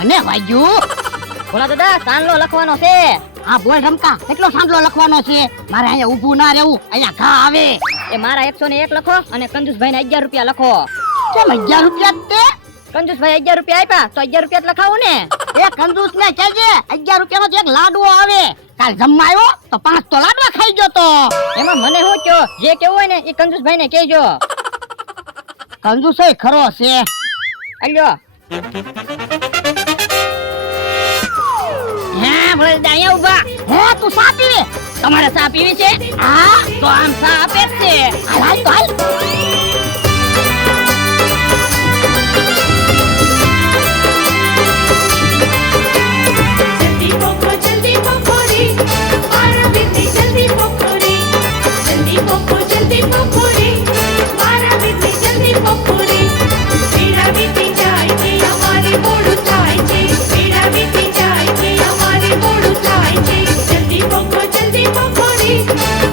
મને વાગ્યું. ભોળા દાદા સાંડલો લખવાનો છે. હા બોલ રમકા, કેટલો સાંભળો લખવાનો છે? મારે અહીંયા ઊભું ના રહેવું, અહીંયા ઘા આવે. એ મારા 101 લખો અને કંજુસભાઈ ને 11 રૂપિયા લખો. કેમ 11 રૂપિયા તે? કંજુસભાઈ 11 રૂપિયા આપ્યા તો 11 રૂપિયા જ લખાવું ને. એ કંજૂસ ને કહેજે 11 રૂપિયાનો એક લાડવો આવે. કાલ જમવા આવ્યો તો 5 તો લાડવા ખાઈ ગયો તો. એમાં મને શું કયો, જે કેવું હોય ને એ કંજુસભાઈ ને કહેજો. કંજૂસ એ ખરો છે. અલ્યો હે ભલે અહીંયા ઊભા. હે તું સા પીવે? તમારે ચા પીવી છે? હા તો આમ ચા આપે જ છે. હાલ તો હાલ. जल्दी पोकोरी मारा बिल्ली जल्दी पोकोरी मारा बिल्ली जल्दी पोकोरी पीड़ा बीती જાય છે અમારે મોડું થાય છે પીડા બીતી જાય છે અમારે મોડું થાય છે જલ્દી પોકોરી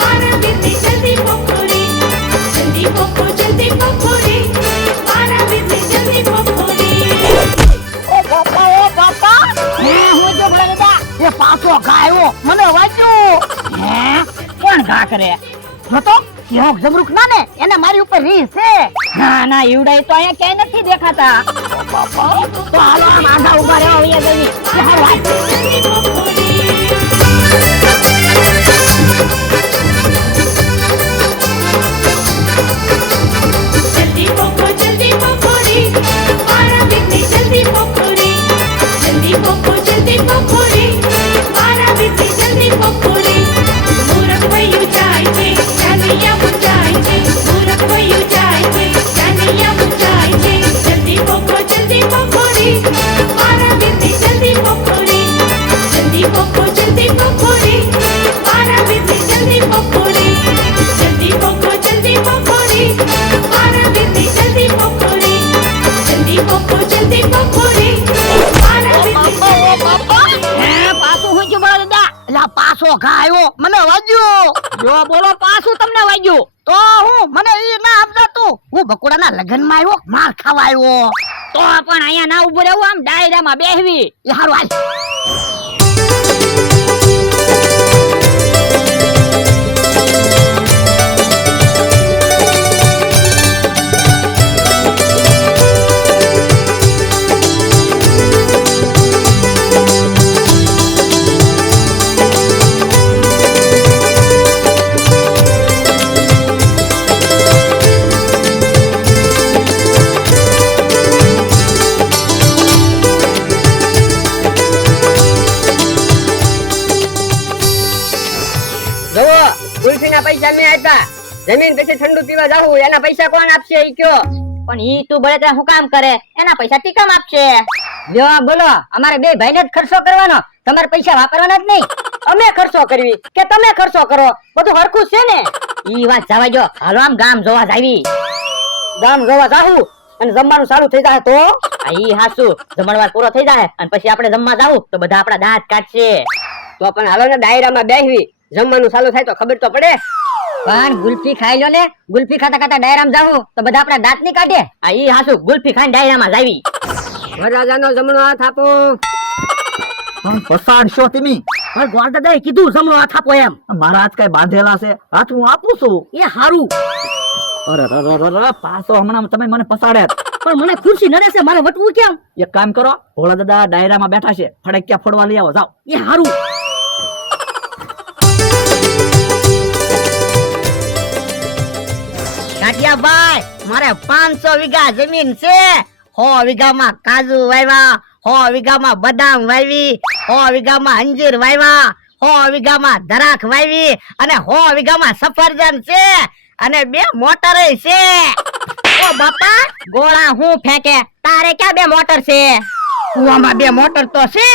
મારા બિલ્લી જલ્દી પોકોરી મારા બિલ્લી જલ્દી પોકોરી ઓ બાપા હે હું જો ભલે દાદા એ પાછો ગાયો મને વાગ્યું. હે કોણ ઘા કરે? જો તો યોગ જમરૂક ના ને એને મારી ઉપર રીસ છે. ના ના ઈવડાઈ તો અહીંયા ક્યાંય નથી દેખાતા. બાપા તો હાલો આમ આંધા ઉભા રહેવા અહીંયા જઈ. હાલ હાલ. જલ્દી પોકોરી जल्दी पोकोरी मारा बिल्ली जल्दी पोकोरी मारा बिल्ली जल्दी पोकोरी मूरख भयु જાય છે જાનિયા મુંજાય છે મૂરખ ભયુ જાય છે જાનિયા મુંજાય છે જલ્દી પોકોરી મારા બિલ્લી જલ્દી પોકોરી મારા બિલ્લી જલ્દી પોકોરી મારા બિલ્લી જલ્દી પોકોરી મારા બિલ્લી હે પાછું હું જો ભલે દાદા એલા પાછો ગાયો મને વાગ્યું. જો બોલો પાછું તમને વાગ્યું તો હું મને ઈ ના આપજાતું. હું બકુડાના લગનમાં આવ્યો, માર ખાવા આવ્યો. તો પણ અહીંયા ના ઉભું રહેવું, આમ ડાયરામાં બેહવી. એ હારું હાલ. જોવો ગુલ્ફીના પૈસા મેં આપ્યા. જમીન પછી ઠંડુ પીવા જાવું એના પૈસા કોણ આપશે ઈ કયો? પણ ઈ તું બળતરા હું કામ કરે? એના પૈસા તી કામ આપશે? લ્યો બોલો, અમારે બે ભાઈને જ ખર્ચો કરવાનો, તમારે પૈસા વાપરવાના જ નહીં. અમે ખર્ચો કરવી કે તમે ખર્ચો કરો, બધું હરખું છે ને. ઈ વાત જવા જો, હાલો આમ ગામ જોવા જાવી. ગામ જોવા જાવું અને જમવાનું ચાલુ થઈ જાય તો? ઈ હાસુ, જમણવાર પૂરો થઈ જાય અને પછી આપણે જમવા જાવું તો બધા આપણા દાંત કાઢશે. તો પણ હાલો ને ડાયરામાં બેહવી, જમવાનું ચાલુ થાય તો ખબર તો પડે. પણ ગુલ્ફી ખાઈ લો ને, ગુલ્ફી ખાતા ખાતા ડાયરામાં જાવું તો બધા આપણા દાંત ની કાઢે. આ ઈ હાસુ, ગુલ્ફી ખાઈને ડાયરામાં જાવી. વરરાજાનો જમણો હાથ આપો. પણ પસાડશો તમે? પણ ગોળ દાદાએ કીધું જમણો હાથ આપો એમ. મારા હાથ કઈ બાંધેલા છે? હાથ હું આપું છું. એ હારું. અરે પાછો હમણાં તમે મને પસાડ્યા. પણ મને ખુરશી નડે છે, મારે વટવું કેમ? એક કામ કરો, ભોળા દાદા ડાયરામાં બેઠા છે, ફડકિયા ફોડવા લઈ આવો, જાઓ. એ હારું. કાઠિયાભાઈ મારે 500 વીઘા જમીન છે. 100 વીઘામાં કાજુ વાવ્યા, 100 વીઘામાં બદામ વાવી, 100 વીઘામાં અંજીર વાવ્યા, 100 વીઘામાં દરાખ વાવી અને 100 વીઘામાં સફરજન છે અને 2 મોટર છે. ઓ બાપા ગોળા હું ફેંકે, તારે ક્યાં 2 મોટર છે? કુવામાં 2 મોટર તો છે.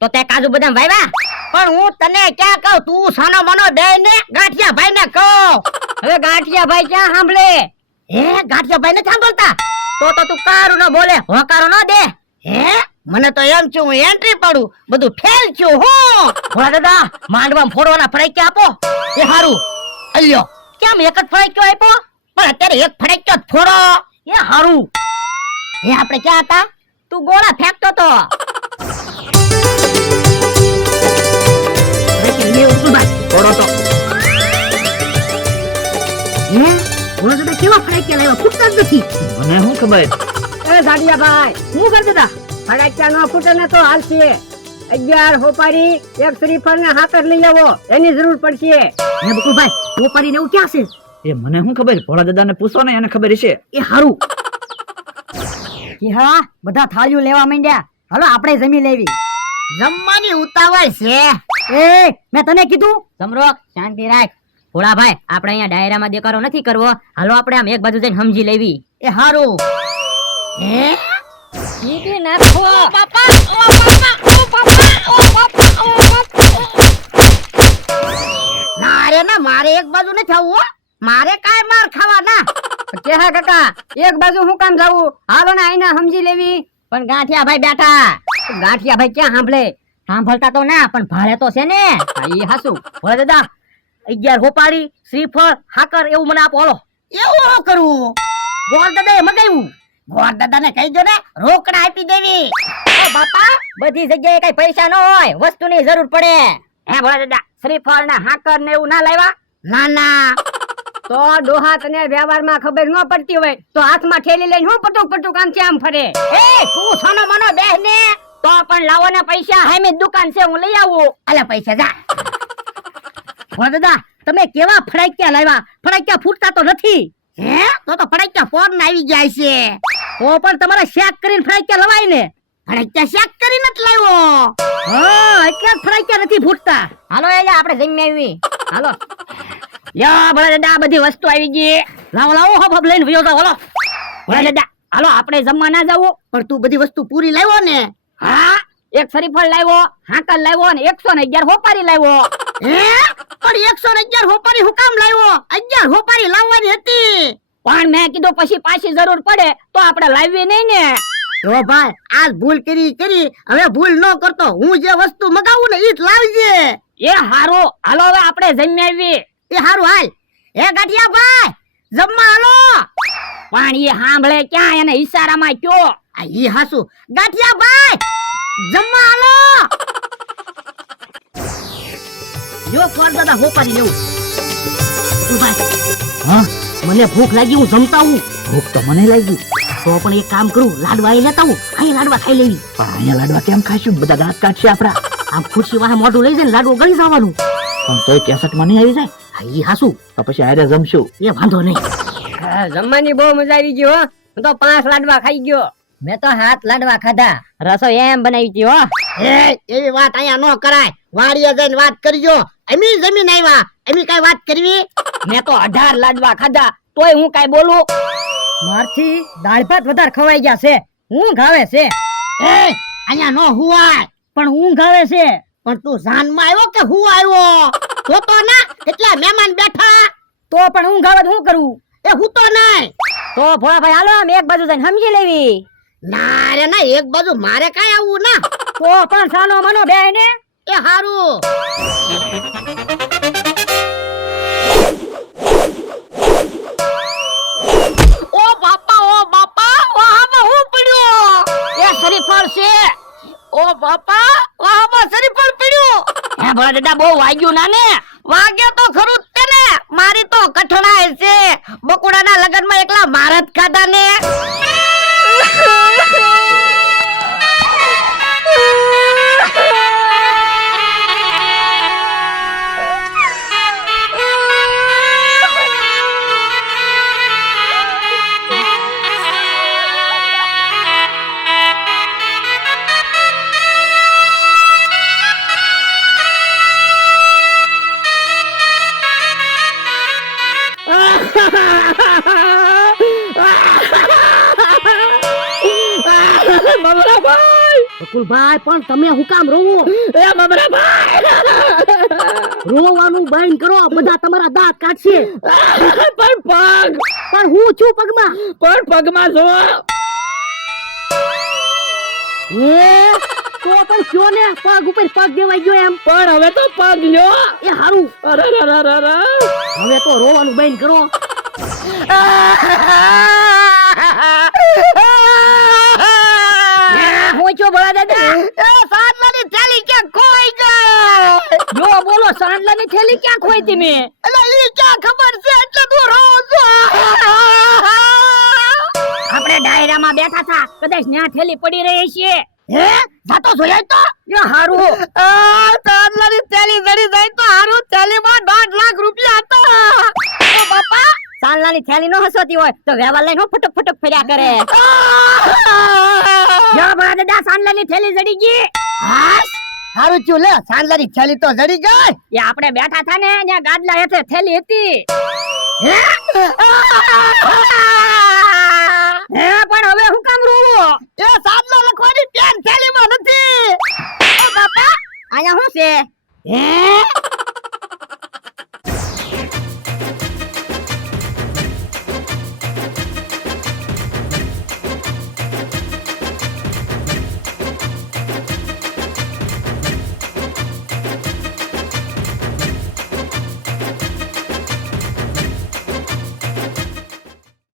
તો તે કાજુ બદામ વાવ્યા? પણ હું તને ક્યાં કહું, તું સાનો મનો દે ને ગાંઠિયાભાઈ ને કહો. હવે ગાંઠિયાભાઈ ક્યાં સાંભળે? હે ગાંઠિયાભાઈ ને સાંભળતા? તો તું કારું ન બોલે, હોકારો ન દે. હે મને તો એમ છું હું એન્ટ્રી પડું, બધું ફેલ છું હું. ભોળા દાદા માંડવામાં ફોડવાના ફડાક્યા આપો. એ હારું અલ્યો. કેમ એક જ ફડાક્યો આપ્યો? પણ અત્યારે એક ફડાક્યો જ ફોડો. એ હારું. હે આપણે ક્યાં હતા? તું ગોળા ફેંકતો તો. ફટાક્યા લાવ્યા ફૂટતા જ નથી. મને શું ખબર? એ જાડિયાભાઈ, હું કરી દેતા ફટાક્યા નો ફૂટે ને તો હાલશે. 11 હોપારી, એક શ્રીફળ ને હાકર લઈ આવો, એની જરૂર પડશે. હે બકુલભાઈ પોપારીને એવું ક્યાં છે? એ મને શું ખબર? ભોળા દાદાને પૂછો ને, એને ખબર હશે. એ હારું. હા, બધા થાળીઓ લેવા માંડ્યા. હાલો આપણે જમી લેવી. જમવાની ઉતાવળ છે. એ મેં તને કીધું સમરો શાંતિ રાખ. ભોળાભાઈ, આપણે અહીંયા ડાયરામાં દેકારો નથી કરવો. હાલો આપણે આમ એક બાજુ જઈને સમજી લેવી. એ હારું. હે ઈકી નાખો. ના રે ના, મારે એક બાજુ નથી આવવું હો. મારે કાંઈ માર ખાવા ના. કે હા કાકા, એક બાજુ હું કામ જાવું? હાલો ને આઈને સમજી લેવી. પણ ગાંઠિયા ભાઈ બેઠા. ગાંઠિયા ભાઈ ક્યાં સાંભળે? સાંભળતા તો ના, પણ ભાળે તો છે ને. હા, ઈ હાસુ. ભોળા દાદા 11 હોપારી શ્રીફળ હાકર એવું મને આપો. હાલો. એવું હું કરવું? ગોળ દાદા એ મગાવ્યું. ગોળ દાદાને કહી દો ને રોકડા આપી દેવી. ઓ બાપા, બધી જગ્યાએ કઈ પૈસા ન હોય, વસ્તુની જરૂર પડે. હે ભોળા દાદા, શ્રીફળ ને હાકર ને એવું ના લાવ્યા? ના ના. તો ડોહા તને વ્યવહારમાં ખબર ન પડતી હોય તો હાથમાં ઠેલી લઈને હું પટુક પટુક આમ આમ ફરે. એ તું સોનો મનો બેહ ને. તો પણ લાવો ને પૈસા, હામી દુકાન છે, હું લઈ આવું. અલે પૈસા જા. ભોળા દાદા તમે કેવા ફટાક્યા લાવ્યા? ફટાક્યા ફૂટતા તો નથી. હે તો ફટાક્યા ફોન આવી જાય છે. તો પણ તમારે શેક કરીને ફટાક્યા લવાય ને. ફટાક્યા શેક કરીને જ લાવ્યો. હા, એટલે જ ફટાક્યા નથી ફૂટતા. હાલો એલા આપણે જમી આવી. હાલો યા ભલા દાદા, બધી વસ્તુ આવી ગઈ. લાવો લાવો હબ લઈને વયો જાવ. હાલો ભલા દાદા, હાલો આપણે જમવા ના જાવું? પણ તું બધી વસ્તુ પૂરી લાવ્યો ને? હા, એક શ્રીફળ લાવ્યો, હાકર લાવ્યો ને 111 હોપારી લાવ્યો. હે પણ 111 હોપારી હું કામ લાવ્યો? 11 હોપારી લાવવાની હતી. પણ મેં કીધું પછી પાછી જરૂર પડે તો આપણે લાવવી નહીં ને. જો ભાઈ, આજ ભૂલ કરી હવે ભૂલ ન કરતો. હું જે વસ્તુ મગાવું ને ઈ જ લાવજે. એ હારું, હાલો હવે આપણે જમી આવી. એ હારું હાલ. હે ગાંઠિયા ભાઈ, જમવા હાલો. પણ એ સાંભળે ક્યાં? એને ઈશારામાં કયો. આ ઈ હાસુ. ગાંઠિયા ભાઈ, જમવા હાલો. જો કોણ દાદા હોપારી લેવું. તું ભાઈ, હા, મને ભૂખ લાગી, હું જમતા હું. ભૂખ તો મને લાગી. તો પણ એક કામ કરું, લાડવા અહીં લેતા હું. અહીં લાડવા ખાઈ લેવી. પણ અહીંયા લાડવા કેમ ખાઈશું? બધા દાંત કાઢશે આપડા. આમ ખુરશી વાહે મોઢું લઈ જાય લાડવો ગળી જવાનું. પણ તોય 63 માં નહીં આવી જાય. હા ઈ હાસુ. તો પછી હારે જમશું. એ વાંધો નહીં. જમવાની બહુ મજા આવી ગઈ હો. હું તો 5 લાડવા ખાઈ ગયો. મેં તો 7 લાડવા ખાધા. રસોઈ એમ બનાવી હતી હો. એ એવી વાત અહીંયા ન કરાય. વાડીએ જઈને વાત કરજો. અમી જમીન આવ્યા, અમી કઈ વાત કરવી? મેં તો 18 લાડવા ખાધા, તોય હું કાઈ બોલું? મારથી દાળ ભાત વધારે ખવાઈ ગયા છે. ઊંઘ આવે છે. એ અહીંયા નો હુવાય. પણ ઊંઘ આવે છે. પણ તું જાનમાં આવ્યો કે હું આવ્યો? તો ના કેટલા મહેમાન બેઠા. તો પણ ઊંઘ આવે તો શું કરવું? એ હું તો નહીં. તો ભોળાભાઈ હાલો આમ એક બાજુ જઈને સમજી લેવી. ના રે ના, એક બાજુ મારે કઈ આવવું ના. તો પણ સાનો મનો બે ને. એ હારું. ઓ બાપા, વાહમાં હું પડ્યો? એ શ્રીફળ છે. ઓ બાપા, વાહમાં શ્રીફળ પડ્યું. હે ભોળા દાદા, બહુ વાગ્યું ના ને? વાગ્યો તો ખરું જ તે ને. મારી તો કઠણાય છે. બકુડાના લગનમાં એકલા મારત ખાધા ને. બકુલભાઈ, પણ તમે હું કામ રોવો? એ મમરાભાઈ, રોવાનું બંધ કરો, બધા તમારા દાંત કાઢશે. પણ પગ, પણ હું છું પગમાં. પણ પગમાં જો. એ તો પણ કયો ને, પગ ઉપર પગ દેવાઈ ગયો એમ. પણ હવે તો પગ લ્યો. એ હારું. અરે હવે તો રોવાનું બંધ કરો. હું છું ભોળા દાદા? સાંડલાની થેલી ક્યાં ખોઈ ગઈ? જો બોલો, સાંડલાની થેલી ક્યાં ખોઈ હતી મેં? એટલે ઈ ક્યાં ખબર છે એટલે તું રોવ છો? આપણે ડાયરામાં બેઠા હતા કદાચ ન્યા થેલી પડી રહી છે હે જાતો જોયા તો યો હારું ચાંદલાની થેલી જડી જાય તો હારું થેલીમાં 1.5 લાખ રૂપિયા હતા ઓ બાપા ચાંદલાની થેલી નો હસોતી હોય તો વેવા લઈને ફટક ફટક ફર્યા કરે યો બા દાદા ચાંદલાની થેલી જડી ગઈ હાશ હારું ચું લે ચાંદલાની થેલી તો જડી ગઈ એ આપણે બેઠા હતા ને ત્યાં ગાદલા હેઠે થેલી હતી હે પણ હવે હું કામ રોવો એ સાદલો લખવાની પેન થેલીમાં નથી ઓ બાપા આયા શું છે હે